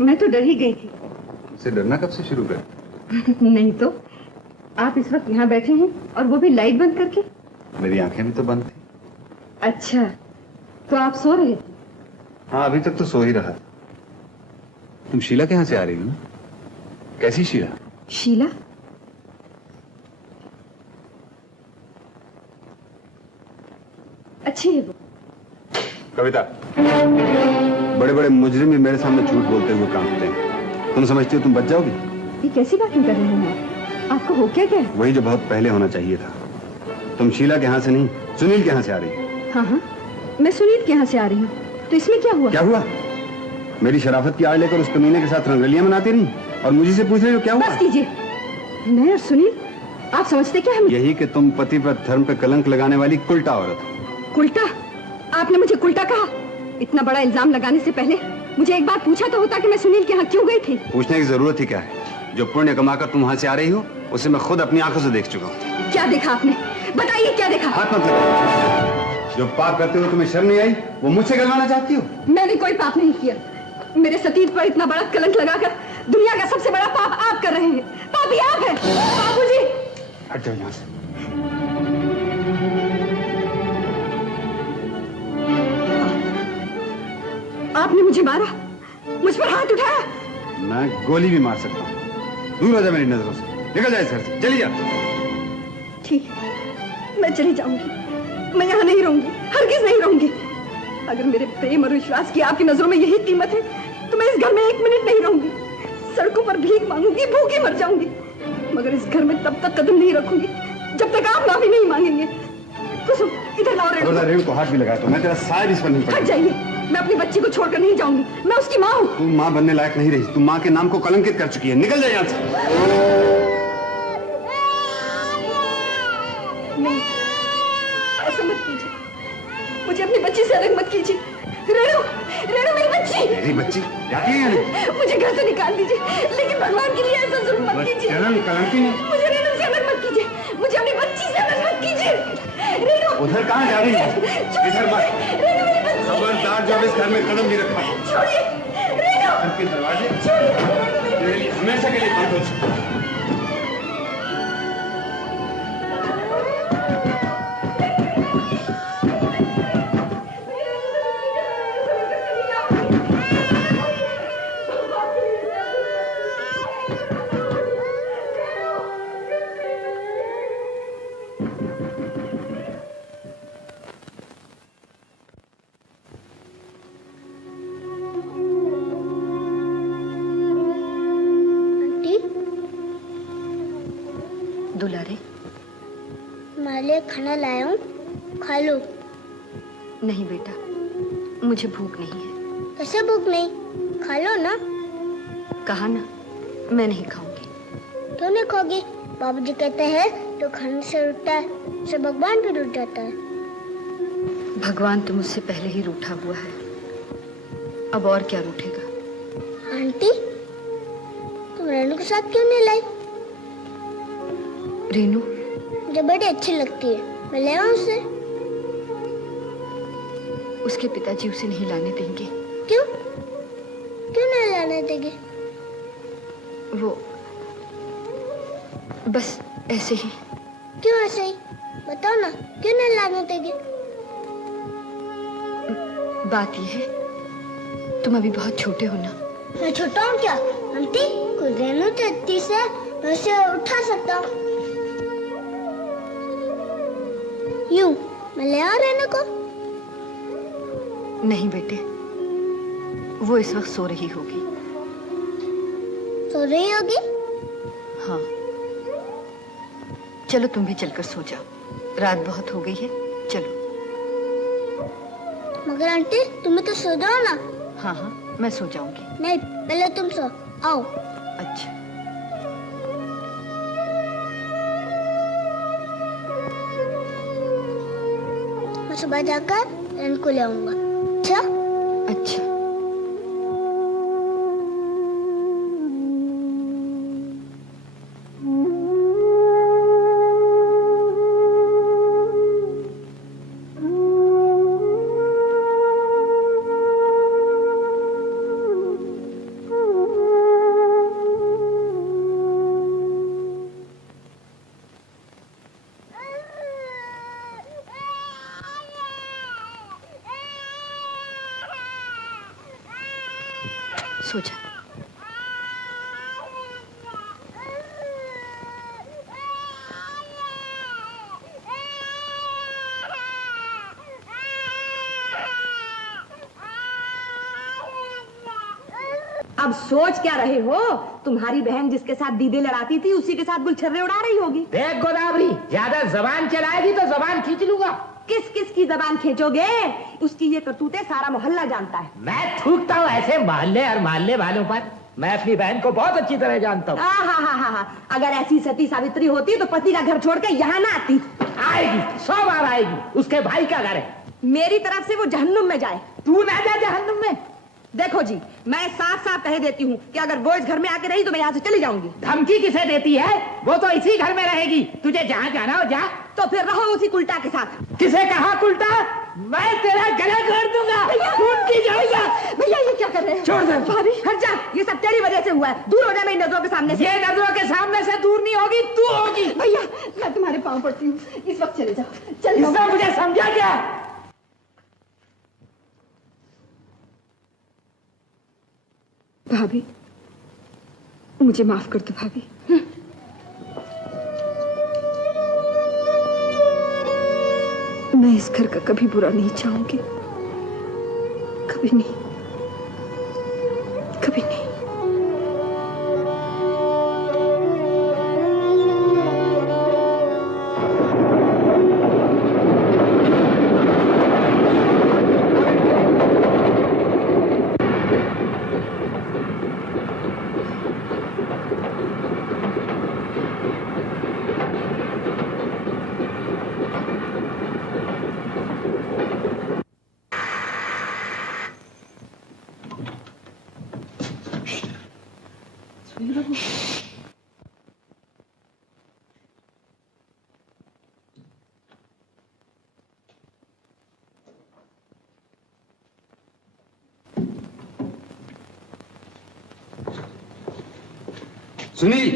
मैं तो डर ही गई थी। उसे डरना कब से शुरू कर? नहीं तो आप इस वक्त यहाँ बैठे हैं और वो भी लाइट बंद करके। मेरी आंखें भी तो बंद थी। अच्छा, तो आप सो रहे थे? हाँ, अभी तक तो सो ही रहा था। तुम शीला के यहाँ से आ रही हो? कैसी शीला? शीला? अच्छी है वो। कविता, बड़े बड़े मुजरिम भी मेरे सामने झूठ बोलते हुए कांपते हैं। तुम समझती हो तुम बच जाओगी? ये कैसी बातें कर रहे हैं? आपको हो क्या गया? वही जो बहुत पहले होना चाहिए था। तुम शीला के यहाँ से नहीं, सुनील के यहाँ से आ रही हो। हाँ हाँ, मैं सुनील के यहाँ से आ रही हूँ। तो इसमें क्या हुआ? क्या हुआ? मेरी शराफत की आड़ लेकर उस कमीने के साथ रंगलियां मनाती रही और मुझे से पूछ रही हो क्या हुआ? बस कीजिए। मैं और सुनील, आप समझते क्या हम? यही कि तुम पति पर धर्म पे कलंक लगाने वाली कुल्टा औरत। कुल्टा? आपने मुझे कुल्टा कहा? इतना बड़ा इल्जाम लगाने से पहले मुझे एक बार पूछा तो होता कि मैं सुनील के यहाँ क्यों गई थी। पूछने की जरूरत ही क्या है? जो पुण्य कमाकर तुम वहां से आ रही हो उसे मैं खुद अपनी आंखों से देख चुका हूँ। क्या देखा आपने? बताइए क्या देखा? हाथ मत लगाओ। जो पाप करते हो तुम्हें शर्म नहीं आई, वो मुझसे गलवाना चाहती हो? मैंने कोई पाप नहीं किया। मेरे सतीज पर इतना बड़ा कलंक लगाकर दुनिया का सबसे बड़ा पाप आप कर रहे हैं। पापी आप हैं। बाबूजी, हट जाओ यहाँ से। आपने मुझे मारा, मुझ पर हाथ उठाया। मैं गोली भी मार सकता हूँ। दूर हो जा मेरी नजरों से। निकल जाए घर से, चली जा। ठीक है, मैं चली जाऊंगी। मैं यहाँ नहीं रहूंगी, हरगिज नहीं रहूंगी। अगर मेरे प्रेम और विश्वास की आपकी नजरों में यही कीमत है तो मैं इस घर में एक मिनट नहीं रहूंगी। सड़कों पर भीख मांगूंगी, भूखी मर जाऊंगी, मगर इस घर में तब तक कदम नहीं रखूंगी जब तक आप माफी नहीं मांगेंगे। कुसुम, इधर लाओ रेणु। अगर रेणु को हाथ भी लगाया तो मैं तेरा साय इस पर नहीं हट पड़ेगा। जाइए, मैं अपनी बच्ची को छोड़कर नहीं जाऊंगी। मैं उसकी माँ हूँ। तुम माँ बनने लायक नहीं रही। तुम माँ के नाम को कलंकित कर चुकी है। निकल जाए यहाँ से। नहीं, ऐसा मत कीजिए। मुझे अपनी बच्ची से अलग मत कीजिए। रेणु, रेणु मेरी बच्ची। मेरी बच्ची जाती है यानी? मुझे घर से निकाल दीजिए, लेकिन भगवान के लिए ऐसा जुल्म मत कीजिए। कलंकी नहीं। मुझे रेणु से अलग मत कीजिए। मुझे अपनी बच्ची से अलग मत कीजिए। रेणु, उधर कहाँ जा रही है? इधर मत। रेणु मेरी बच्ची। खबरदार, जो अब इस घर में कदम नहीं रखा। छोड़िए रेणु। घर के दरवाजे छोड़िए। तेरे लिए हमेशा के लिए बंद हो चुके हैं। दुलारे, तुम्हारे लिए खाना लाया हूँ, खा लो। नहीं बेटा, मुझे भूख नहीं है। कैसे भूख नहीं? खा लो ना। कहा ना, मैं नहीं खाऊंगी। क्यों नहीं खाओगी? बाबूजी कहते हैं तो खाने से रूठता है, उससे भगवान भी रूठ जाता है। भगवान तो मुझसे पहले ही रूठा हुआ है, अब और क्या रूठेगा। आंटी, तुम रेणु के साथ क्यों नहीं लाई? रेणु मुझे बड़ी अच्छी लगती है, मैं ले आऊं उसे। उसके पिताजी उसे नहीं लाने देंगे। क्यों? क्यों नहीं लाने देंगे? वो बस ऐसे ही। क्यों ऐसे ही? बताओ ना, क्यों नहीं लाने देंगे? बात यह है, तुम अभी बहुत छोटे हो ना। मैं छोटा हूँ क्या? आंटी, कोई रेणु चलती से मैं उसे उठा सकता हूँ। यूं, मैं ले आ रेणु को। नहीं बेटे, वो इस वक्त सो रही होगी। सो रही होगी? हाँ, चलो तुम भी चलकर सो जाओ, रात बहुत हो गई है। चलो। मगर आंटी, तुम्हें तो सो जाओ ना। हाँ हाँ, मैं सो जाऊंगी। नहीं, पहले तुम सो। आओ। अच्छा। मैं सुबह जाकर रेणु को ले आऊंगा। अच्छा? अच्छा। सो जा। अब सोच क्या रहे हो? तुम्हारी बहन जिसके साथ दीदी लड़ाती थी उसी के साथ गुलछर्रे उड़ा रही होगी। देख गोदावरी, ज्यादा जबान चलाएगी तो जबान खींच लूंगा। किस किस की जबान खींचोगे? उसकी ये करतूतें सारा मोहल्ला जानता है। मैं थूकता हूँ ऐसे मोहल्ले और मोहल्ले वालों पर। मैं अपनी बहन को बहुत अच्छी तरह जानता हूँ। हाँ। अगर ऐसी सती सावित्री होती तो पति का घर छोड़ के यहाँ ना आती। आएगी, 100 बार आएगी। उसके भाई का घर है। मेरी तरफ से वो जहन्नुम में जाए। तू ना जा जहन्नुम में। देखो जी, मैं साफ साफ कह देती हूँ कि अगर वो इस घर में आके रही तो मैं यहाँ से चली जाऊंगी। धमकी किसे देती है? वो तो इसी घर में रहेगी। तुझे जहाँ जाना हो जा। तो फिर रहो उसी कुल्टा के साथ। किसे कहा कुल्टा? मैं तेरा गला काट दूंगा। खून की जाएगा। भैया ये क्या कर रहे हैं? छोड़ दे। भाभी हट जा, ये सब तेरी वजह से हुआ है। दूर हो जा मेरी नजरों के सामने से। ये नजरों के सामने से दूर नहीं होगी, तू होगी। भैया मैं तुम्हारे पाँव पड़ती हूँ, इस वक्त चले जाओ। चल इससे मुझे समझा क्या? भाभी मुझे माफ कर दो भाभी। मैं इस घर का कभी बुरा नहीं चाहूंगी, कभी नहीं, कभी नहीं। सुनील।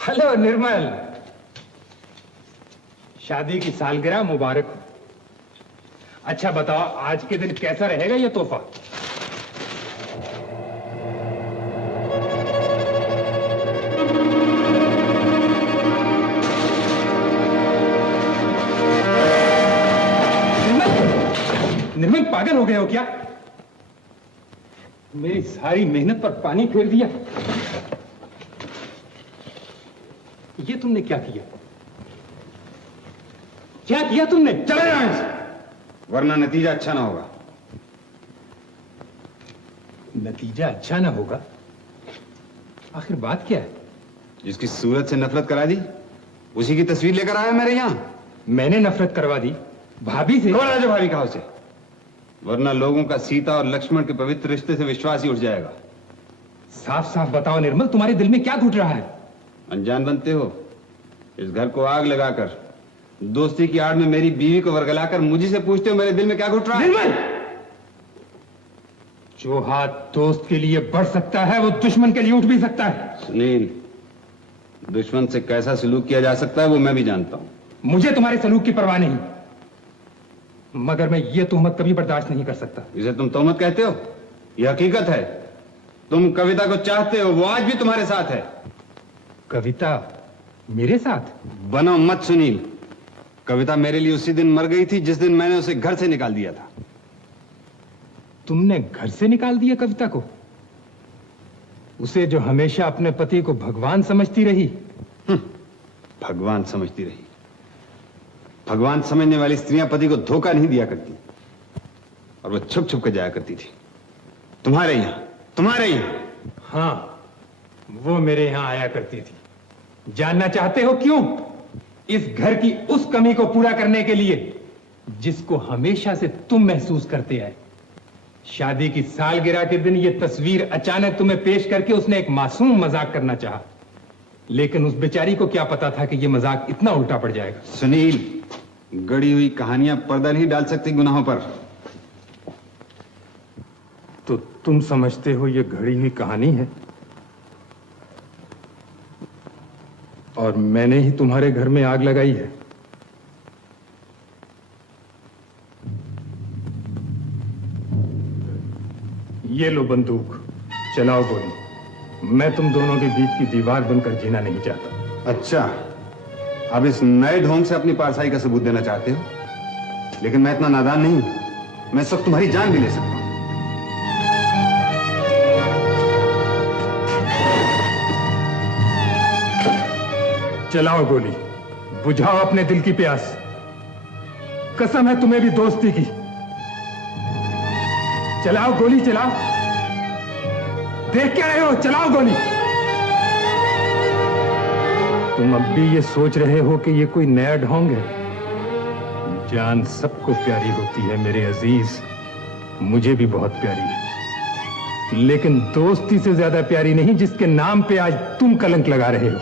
हेलो निर्मल, शादी की सालगिरह मुबारक हो। अच्छा बताओ, आज के दिन कैसा रहेगा ये तोहफा? निर्मल पागल हो गए हो क्या? मेरी सारी मेहनत पर पानी फेर दिया। ये तुमने क्या किया? क्या किया तुमने? चले जाओ यहाँ से, वरना नतीजा अच्छा ना होगा। नतीजा अच्छा ना होगा? आखिर बात क्या है? जिसकी सूरत से नफरत करा दी उसी की तस्वीर लेकर आया मेरे यहाँ। मैंने नफरत करवा दी भाभी से? खबर जो भाभी कहा उसे, वरना लोगों का सीता और लक्ष्मण के पवित्र रिश्ते से विश्वास ही उठ जाएगा। साफ साफ बताओ निर्मल, तुम्हारे दिल में क्या घुट रहा है? अनजान बनते हो? इस घर को आग लगाकर दोस्ती की आड़ में मेरी बीवी को वर्गलाकर मुझे से पूछते हो मेरे दिल में क्या घुट रहा है? निर्मल, जो हाथ दोस्त के लिए बढ़ सकता है वो दुश्मन के लिए उठ भी सकता है। सुनील, दुश्मन से कैसा सलूक किया जा सकता है वो मैं भी जानता हूं। मुझे तुम्हारे सलूक की परवाह नहीं, मगर मैं ये तोहमत कभी बर्दाश्त नहीं कर सकता। इसे तुम तोहमत कहते हो? यह हकीकत है। तुम कविता को चाहते हो, वो आज भी तुम्हारे साथ है। कविता मेरे साथ? बनो मत सुनील। कविता मेरे लिए उसी दिन मर गई थी जिस दिन मैंने उसे घर से निकाल दिया था। तुमने घर से निकाल दिया कविता को? उसे जो हमेशा अपने पति को भगवान समझती रही? भगवान समझती रही? भगवान समझने वाली स्त्रियां पति को धोखा नहीं दिया करती, और वो छुप छुप कर जाया करती थी तुम्हारे यहां। तुम्हारे यहां? हाँ, वो मेरे यहां आया करती थी। जानना चाहते हो क्यों? इस घर की उस कमी को पूरा करने के लिए जिसको हमेशा से तुम महसूस करते आए। शादी की सालगिरह के दिन ये तस्वीर अचानक तुम्हें पेश करके उसने एक मासूम मजाक करना चाहा, लेकिन उस बेचारी को क्या पता था कि ये मजाक इतना उल्टा पड़ जाएगा। सुनील, गढ़ी हुई कहानियां पर्दा नहीं डाल सकती गुनाहों पर। तो तुम समझते हो ये घड़ी हुई कहानी है, और मैंने ही तुम्हारे घर में आग लगाई है। ये लो बंदूक, चलाओ गोली। मैं तुम दोनों के बीच की दीवार बनकर जीना नहीं चाहता। अच्छा, अब इस नए ढोंग से अपनी पारसाई का सबूत देना चाहते हो, लेकिन मैं इतना नादान नहीं हूं। मैं इस वक्त तुम्हारी जान भी ले सकता हूं। चलाओ गोली, बुझाओ अपने दिल की प्यास। कसम है तुम्हें भी दोस्ती की। चलाओ गोली, चलाओ। देख क्या रहे हो? चलाओ गोली। तुम अब भी ये सोच रहे हो कि ये कोई नया ढोंग है? जान सबको प्यारी होती है मेरे अजीज, मुझे भी बहुत प्यारी है, लेकिन दोस्ती से ज्यादा प्यारी नहीं जिसके नाम पे आज तुम कलंक लगा रहे हो।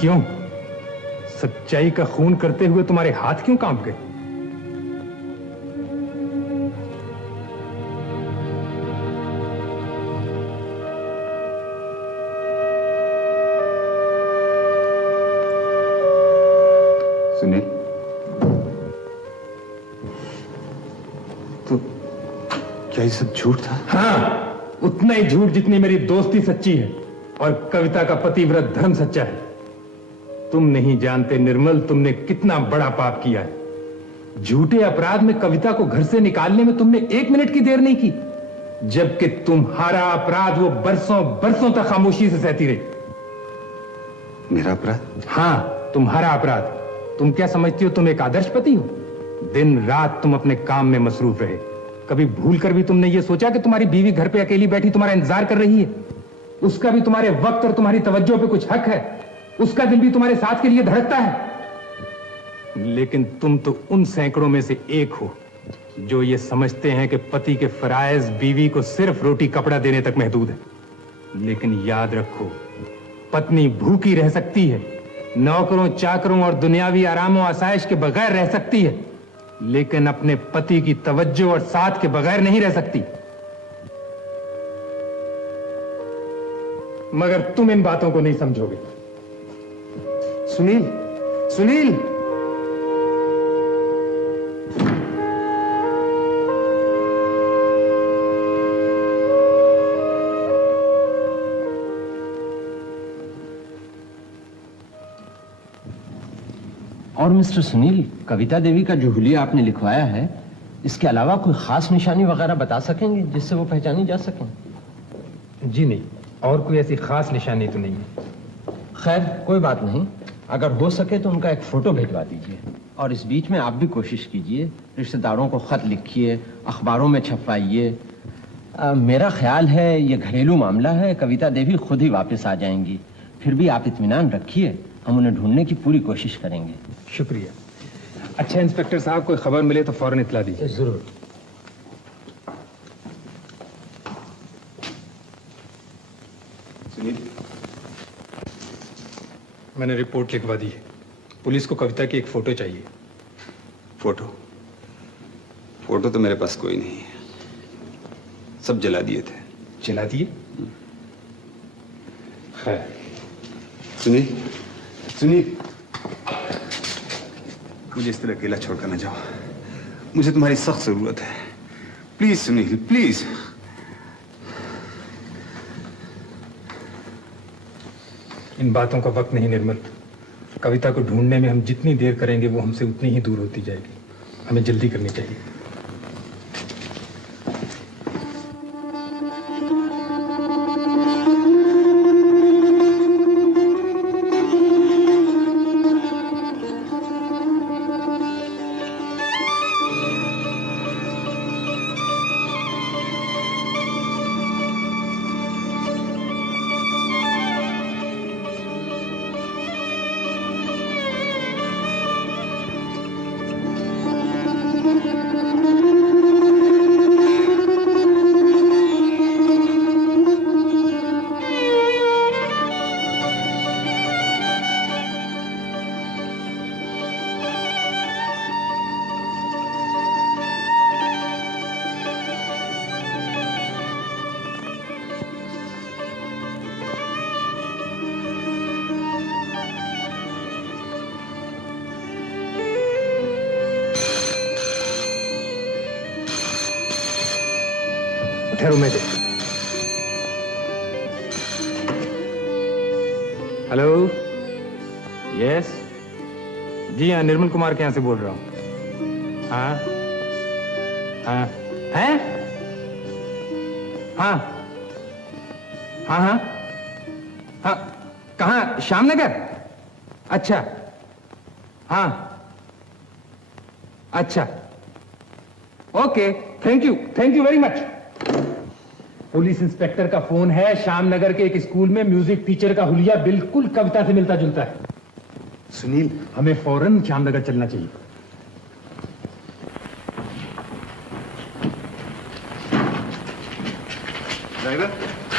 क्यों? सच्चाई का खून करते हुए तुम्हारे हाथ क्यों कांप गए? सुनील, तो क्या ये सब झूठ था? हाँ, उतना ही झूठ जितनी मेरी दोस्ती सच्ची है और कविता का पतिव्रत धर्म सच्चा है। तुम नहीं जानते निर्मल, तुमने कितना बड़ा पाप किया है। झूठे अपराध में कविता को घर से निकालने में तुमने 1 मिनट की देर नहीं की, जबकि तुम्हारा अपराध वो बरसों बरसों तक खामोशी से सहती रही। मेरा अपराध? हाँ, तुम्हारा अपराध। तुम क्या समझती हो तुम एक आदर्श पति हो? दिन रात तुम अपने काम में मसरूफ रहे। कभी भूल कर भी तुमने ये सोचा कि तुम्हारी बीवी घर पे अकेली बैठी तुम्हारा इंतजार कर रही है? उसका भी तुम्हारे वक्त और तुम्हारी तवज्जो पे कुछ हक है? उसका दिल भी तुम्हारे साथ के लिए धड़कता है? लेकिन तुम तो उन सैकड़ों में से एक हो जो ये समझते हैं कि पति के फराइज बीवी को सिर्फ रोटी कपड़ा देने तक महदूद है। लेकिन याद रखो, पत्नी भूखी रह सकती है, नौकरों चाकरों और दुनियावी आरामों आसाइश के बगैर रह सकती है, लेकिन अपने पति की तवज्जो और साथ के बगैर नहीं रह सकती। मगर तुम इन बातों को नहीं समझोगे। सुनील, सुनील, और मिस्टर सुनील, कविता देवी का जो हुलिया आपने लिखवाया है, इसके अलावा कोई खास निशानी वगैरह बता सकेंगे जिससे वो पहचानी जा सकें? जी नहीं, और कोई ऐसी खास निशानी तो नहीं है। खैर, कोई बात नहीं। अगर हो सके तो उनका एक फोटो भिजवा दीजिए, और इस बीच में आप भी कोशिश कीजिए, रिश्तेदारों को खत लिखिए, अखबारों में छपवाइए। मेरा ख्याल है ये घरेलू मामला है, कविता देवी खुद ही वापस आ जाएंगी। फिर भी आप इत्मीनान रखिए, हम उन्हें ढूंढने की पूरी कोशिश करेंगे। शुक्रिया। अच्छा इंस्पेक्टर साहब, कोई खबर मिले तो फौरन इतला दीजिए। जरूर। सुनील, मैंने रिपोर्ट लिखवा दी है। पुलिस को कविता की एक फोटो चाहिए। फोटो? फोटो तो मेरे पास कोई नहीं है, सब जला दिए थे। जला दिए? खैर। सुनील, सुनील, मुझे इस तरह अकेला छोड़कर न जाओ। मुझे तुम्हारी सख्त जरूरत है। Please Sunil, please. इन बातों का वक्त नहीं निर्मल। कविता को ढूंढने में हम जितनी देर करेंगे वो हमसे उतनी ही दूर होती जाएगी। हमें जल्दी करनी चाहिए। ठहरू मैं देखता हूं। हेलो, यस, जी हाँ, निर्मल कुमार के यहां से बोल रहा हूं। हाँ हाँ हैं, हाँ हाँ हाँ हाँ, कहाँ? श्यामनगर? अच्छा, हाँ, अच्छा, okay, thank you very much. Police inspector का फोन है। श्यामनगर के एक स्कूल में म्यूजिक टीचर का हुलिया बिल्कुल कविता से मिलता जुलता है। सुनील, हमें फौरन श्यामनगर चलना चाहिए। ड्राइवर,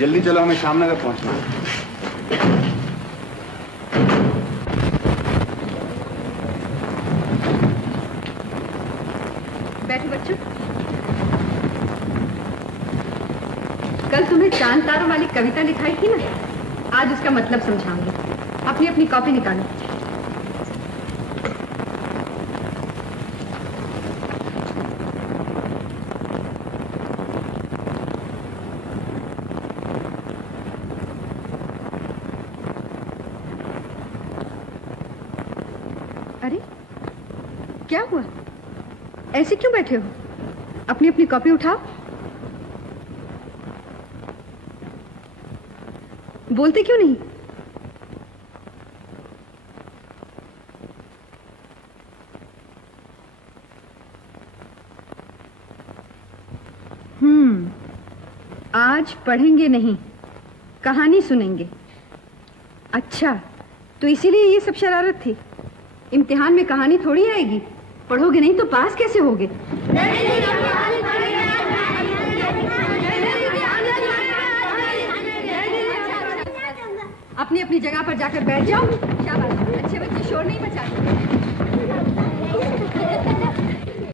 जल्दी चलो, हमें श्यामनगर पहुंचना है। बैठो बच्चों। कल तुम्हें चांद तारों वाली कविता लिखाई थी ना, आज उसका मतलब समझाऊंगी। अपनी अपनी कॉपी निकालो। अरे क्या हुआ? ऐसे क्यों बैठे हो? अपनी अपनी कॉपी उठाओ। बोलते क्यों नहीं? आज पढ़ेंगे नहीं, कहानी सुनेंगे। अच्छा, तो इसीलिए ये सब शरारत थी। इम्तिहान में कहानी थोड़ी आएगी, पढ़ोगे नहीं तो पास कैसे होगे? अपनी अपनी जगह पर जाकर बैठ जाओ। शाबाश, अच्छे बच्चे शोर नहीं मचाते।